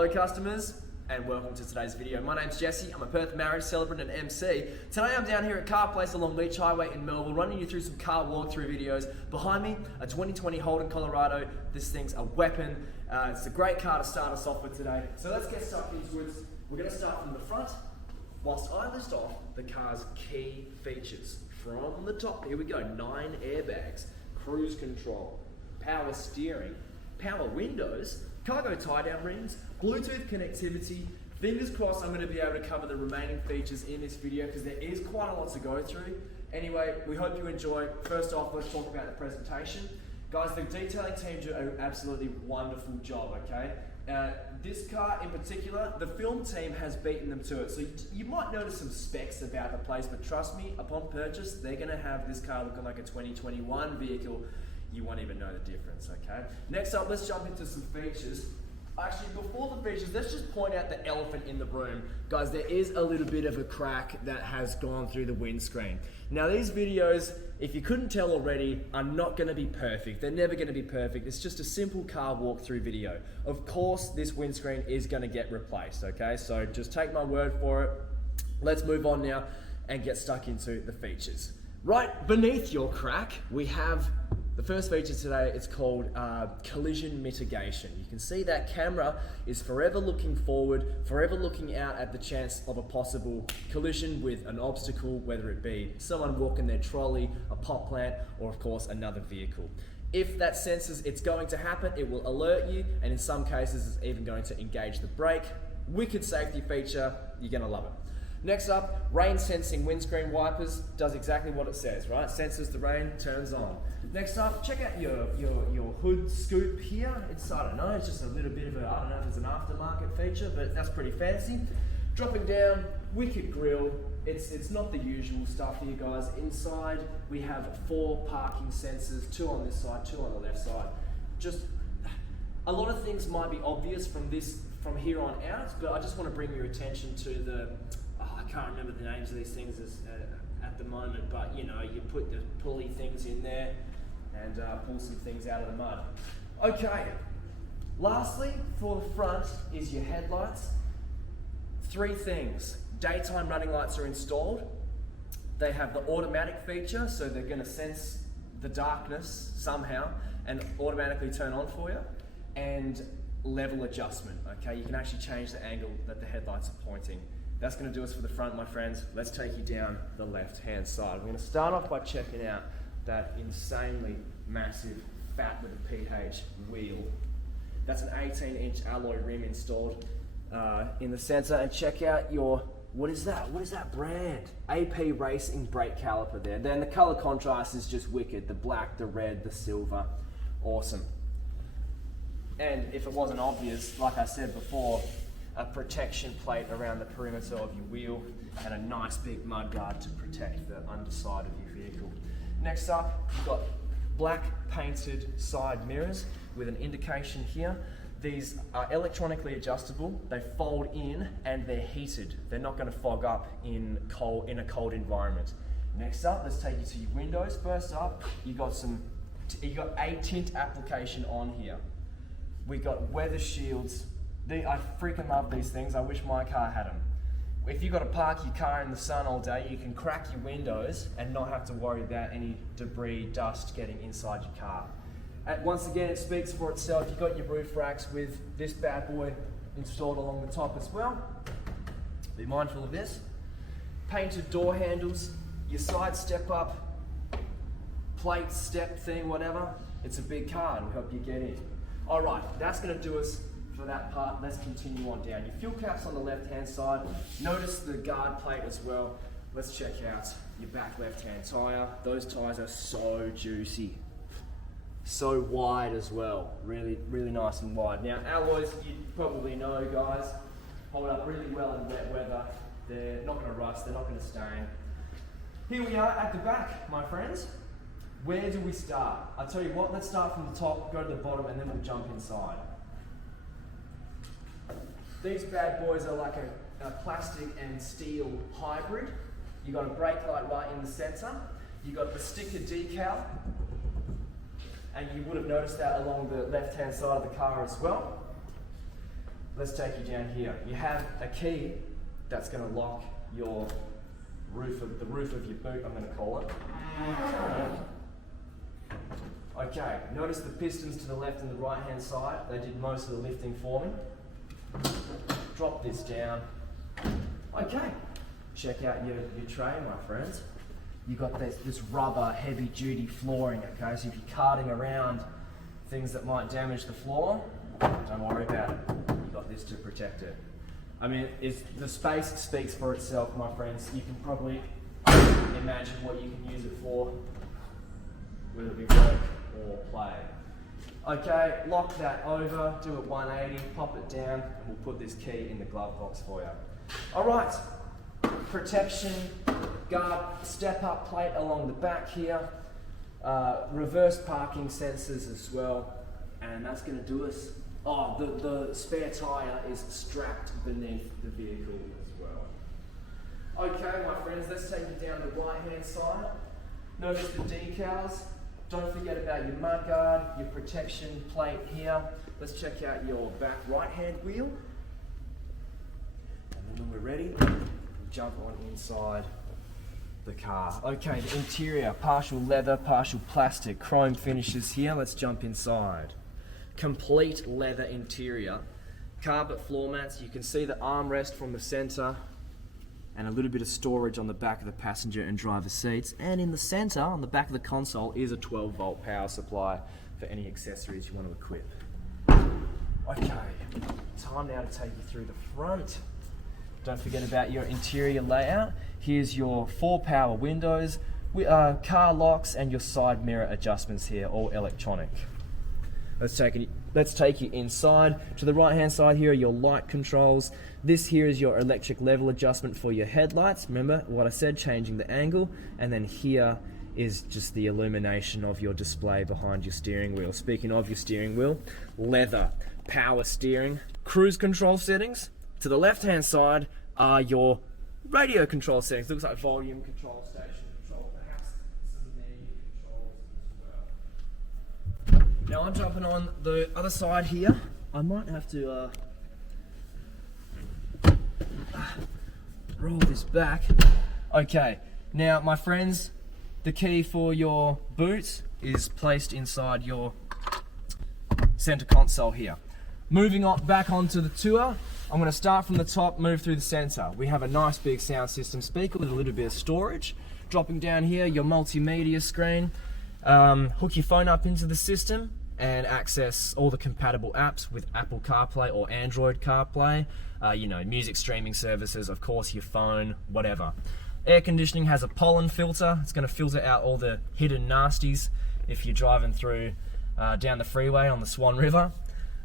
Hello customers, and welcome to today's video. My name's Jesse, I'm a Perth marriage celebrant and MC. Today I'm down here at Carr Place along Leach Highway in Mellville, running you through some car walkthrough videos. Behind me, a 2020 Holden Colorado. This thing's a weapon. It's a great car to start us off with today. So let's get stuck into it. We're going to start from the front, whilst I list off the car's key features. From the top, here we go, 9 airbags, cruise control, power steering, power windows, cargo tie-down rings, Bluetooth connectivity. Fingers crossed I'm going to be able to cover the remaining features in this video because there is quite a lot to go through. Anyway, we hope you enjoy. First off, let's talk about the presentation. Guys, the detailing team do an absolutely wonderful job, okay? This car in particular, the film team has beaten them to it. So you might notice some specs about the place, but trust me, upon purchase, they're going to have this car looking like a 2021 vehicle. You won't even know the difference, okay? Next up, let's jump into some features. Actually, before the features, let's just point out the elephant in the room. Guys, there is a little bit of a crack that has gone through the windscreen. Now, these videos, if you couldn't tell already, are not going to be perfect. They're never going to be perfect. It's just a simple car walkthrough video. Of course, this windscreen is going to get replaced, okay? So just take my word for it. Let's move on now and get stuck into the features. Right beneath your crack, we have the first feature today. It's called collision mitigation. You can see that camera is forever looking forward, forever looking out at the chance of a possible collision with an obstacle, whether it be someone walking their trolley, a pot plant, or of course another vehicle. If that senses it's going to happen, it will alert you, and in some cases it's even going to engage the brake. Wicked safety feature, you're gonna love it. Next up, rain sensing windscreen wipers. Does exactly what it says, right? Senses the rain, turns on. Next up, check out your hood scoop here. It's, I don't know, it's just a little bit of a, I don't know if it's an aftermarket feature, but that's pretty fancy. Dropping down, wicked grille. It's not the usual stuff here, guys. Inside, we have 4 parking sensors, 2 on this side, 2 on the left side. Just, a lot of things might be obvious from here on out, but I just want to bring your attention to the, I can't remember the names of these things at the moment, but you know, you put the pulley things in there and pull some things out of the mud. Okay, lastly, for the front is your headlights. 3 things. Daytime running lights are installed. They have the automatic feature, so they're going to sense the darkness somehow and automatically turn on for you. And level adjustment, okay? You can actually change the angle that the headlights are pointing. That's going to do us for the front, my friends. Let's take you down the left-hand side. We're going to start off by checking out that insanely massive, fat with a PH wheel. That's an 18-inch alloy rim installed in the center. And check out your, what is that? What is that brand? AP Racing brake caliper there. Then the color contrast is just wicked. The black, the red, the silver. Awesome. And if it wasn't obvious, like I said before, a protection plate around the perimeter of your wheel and a nice big mudguard to protect the underside of your vehicle. Next up, you've got black painted side mirrors with an indication here. These are electronically adjustable. They fold in and they're heated. They're not going to fog up in a cold environment. Next up, let's take you to your windows. First up, you got a tint application on here. We got weather shields. I freaking love these things. I wish my car had them. If you've got to park your car in the sun all day, you can crack your windows and not have to worry about any debris, dust getting inside your car. Once again, it speaks for itself. You've got your roof racks with this bad boy installed along the top as well. Be mindful of this. Painted door handles, your side step up, plate, step thing, whatever. It's a big car and will help you get in. All right, that's going to do us for that part. Let's continue on down. Your fuel cap's on the left-hand side. Notice the guard plate as well. Let's check out your back left-hand tyre. Those tyres are so juicy. So wide as well. Really, really nice and wide. Now, alloys, you probably know, guys, hold up really well in wet weather. They're not going to rust. They're not going to stain. Here we are at the back, my friends. Where do we start? I'll tell you what, let's start from the top, go to the bottom, and then we'll jump inside. These bad boys are like a plastic and steel hybrid. You've got a brake light right in the center. You've got the sticker decal. And you would have noticed that along the left-hand side of the car as well. let's take you down here. You have a key that's going to lock your the roof of your boot, I'm going to call it. Okay, notice the pistons to the left and the right hand side. They did most of the lifting for me. Drop this down. Okay, check out your tray, my friends. You've got this rubber heavy duty flooring, okay? So if you're carting around things that might damage the floor, don't worry about it. You've got this to protect it. I mean, the space speaks for itself, my friends. You can probably imagine what you can use it for, whether it be work or play. Okay, lock that over, do it 180, pop it down, and we'll put this key in the glove box for you. All right, protection, guard, step-up plate along the back here, reverse parking sensors as well, and that's going to do us. Oh, the spare tyre is strapped beneath the vehicle as well. Okay, my friends, let's take you down the right-hand side. Notice the decals. Don't forget about your mudguard, your protection plate here. Let's check out your back right-hand wheel. And then when we're ready, we'll jump on inside the car. Okay, the interior, partial leather, partial plastic, chrome finishes here. Let's jump inside. Complete leather interior, carpet floor mats. You can see the armrest from the center and a little bit of storage on the back of the passenger and driver seats. And in the center, on the back of the console, is a 12-volt power supply for any accessories you want to equip. Okay, time now to take you through the front. Don't forget about your interior layout. Here's your 4 power windows, car locks, and your side mirror adjustments here, all electronic. Let's take you inside. To the right hand side here are your light controls. This here is your electric level adjustment for your headlights. Remember what I said, changing the angle. And then here is just the illumination of your display behind your steering wheel. Speaking of your steering wheel, leather, power steering, cruise control settings. To the left hand side are your radio control settings. Looks like volume control, station control, perhaps some menu controls as well. Now I'm jumping on the other side here. I might have to roll this back. Okay, now my friends, the key for your boot is placed inside your center console here. Moving on back onto the tour, I'm going to start from the top, move through the center. We have a nice big sound system speaker with a little bit of storage. Dropping down here, your multimedia screen. Hook your phone up into the system and access all the compatible apps with Apple CarPlay or Android CarPlay. Music streaming services, of course, your phone, whatever. Air conditioning has a pollen filter. It's going to filter out all the hidden nasties if you're driving through down the freeway on the Swan River.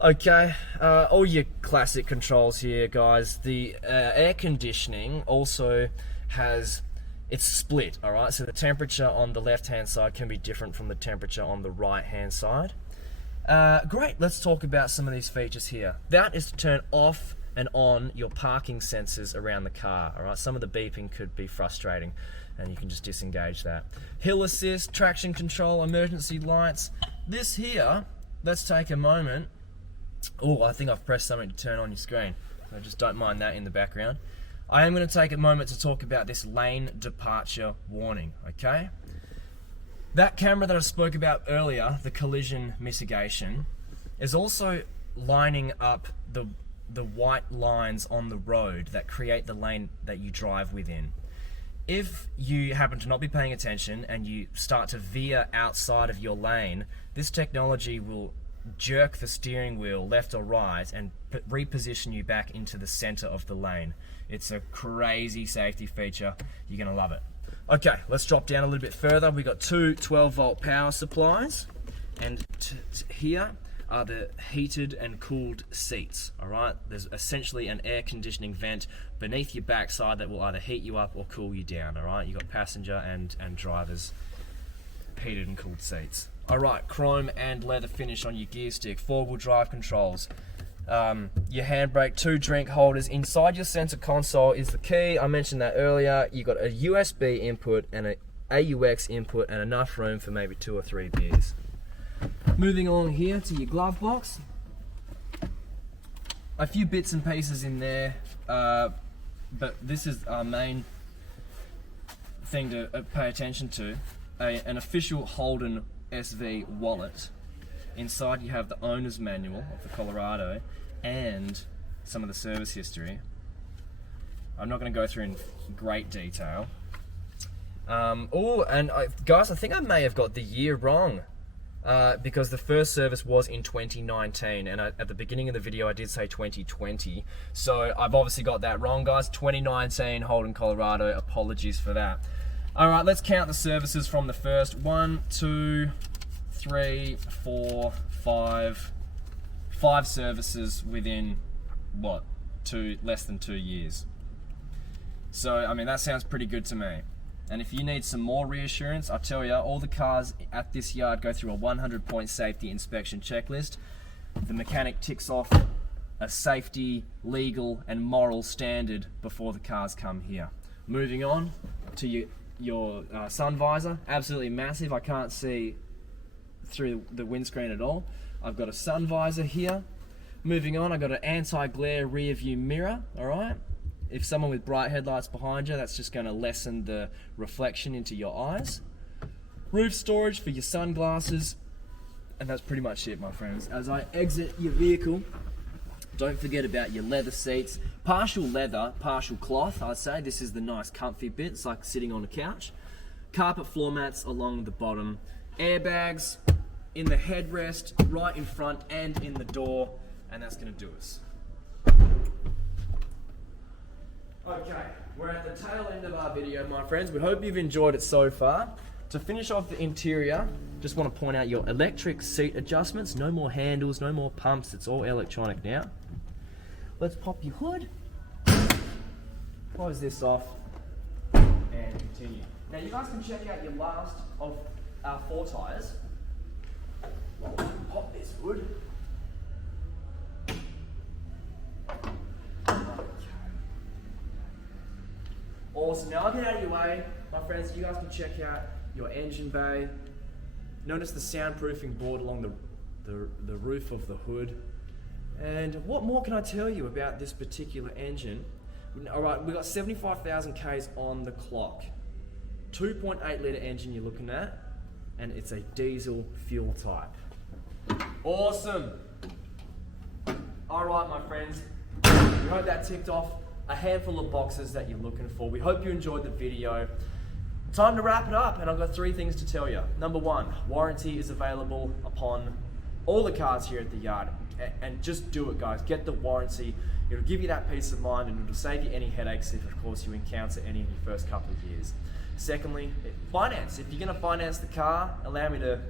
Okay, all your classic controls here, guys. The air conditioning also it's split, all right? So the temperature on the left-hand side can be different from the temperature on the right-hand side. Great, let's talk about some of these features here. That is to turn off and on your parking sensors around the car, all right? Some of the beeping could be frustrating, and you can just disengage that. Hill assist, traction control, emergency lights. This here, let's take a moment. Oh, I think I've pressed something to turn on your screen. I just don't mind that in the background. I am going to take a moment to talk about this lane departure warning, okay? That camera that I spoke about earlier, the collision mitigation, is also lining up the white lines on the road that create the lane that you drive within. If you happen to not be paying attention and you start to veer outside of your lane, this technology will jerk the steering wheel left or right and reposition you back into the center of the lane. It's a crazy safety feature. You're gonna love it. Okay, let's drop down a little bit further. We've got 2 12-volt power supplies, and here are the heated and cooled seats, all right? There's essentially an air conditioning vent beneath your backside that will either heat you up or cool you down, all right? You've got passenger and driver's heated and cooled seats. All right, chrome and leather finish on your gear stick, 4-wheel drive controls, your handbrake, 2 drink holders. Inside your center console is the key. I mentioned that earlier. You've got a USB input and an AUX input and enough room for maybe 2 or 3 beers. Moving along here to your glove box. a few bits and pieces in there, but this is our main thing to pay attention to. An official Holden SV wallet. Inside you have the owner's manual of the Colorado and some of the service history. I'm not going to go through in great detail. Guys, I think I may have got the year wrong, because the first service was in 2019, and at the beginning of the video I did say 2020, so I've obviously got that wrong, guys. 2019 Holden, Colorado. Apologies for that. All right, let's count the services from the first. 1, 2, 3, 4, 5. 5 services within what? Less than 2 years. So I mean, that sounds pretty good to me. And if you need some more reassurance, I tell you, all the cars at this yard go through a 100-point safety inspection checklist. The mechanic ticks off a safety, legal, and moral standard before the cars come here. Moving on to your sun visor, absolutely massive. I can't see through the windscreen at all. I've got a sun visor here. Moving on, I've got an anti-glare rear view mirror, all right? If someone with bright headlights behind you, that's just going to lessen the reflection into your eyes. Roof storage for your sunglasses. And that's pretty much it, my friends. As I exit your vehicle, don't forget about your leather seats. Partial leather, partial cloth, I'd say. This is the nice comfy bit. It's like sitting on a couch. Carpet floor mats along the bottom. Airbags in the headrest, right in front and in the door. And that's going to do us. Okay, we're at the tail end of our video, my friends. We hope you've enjoyed it so far. To finish off the interior, just want to point out your electric seat adjustments. No more handles, no more pumps. It's all electronic now. Let's pop your hood. Close this off and continue. Now you guys can check out your last of our 4 tyres. Pop this hood. Awesome. Now I'll get out of your way, my friends. You guys can check out your engine bay. Notice the soundproofing board along the roof of the hood. And what more can I tell you about this particular engine? All right, we've got 75,000 Ks on the clock. 2.8 litre engine you're looking at, and it's a diesel fuel type. Awesome. All right, my friends. We hope that ticked off a handful of boxes that you're looking for. We hope you enjoyed the video. Time to wrap it up, and I've got 3 things to tell you. Number 1, warranty is available upon all the cars here at the yard. And just do it, guys. Get the warranty. It'll give you that peace of mind, and it'll save you any headaches if, of course, you encounter any in your first couple of years. Secondly, finance. If you're going to finance the car, allow me to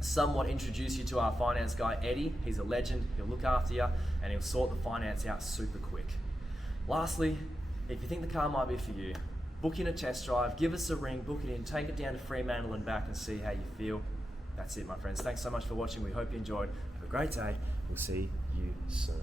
somewhat introduce you to our finance guy, Eddie. He's a legend. He'll look after you, and he'll sort the finance out super quick. Lastly, if you think the car might be for you, book in a test drive, give us a ring, book it in, take it down to Fremantle and back and see how you feel. That's it, my friends. Thanks so much for watching. We hope you enjoyed. Have a great day. We'll see you soon.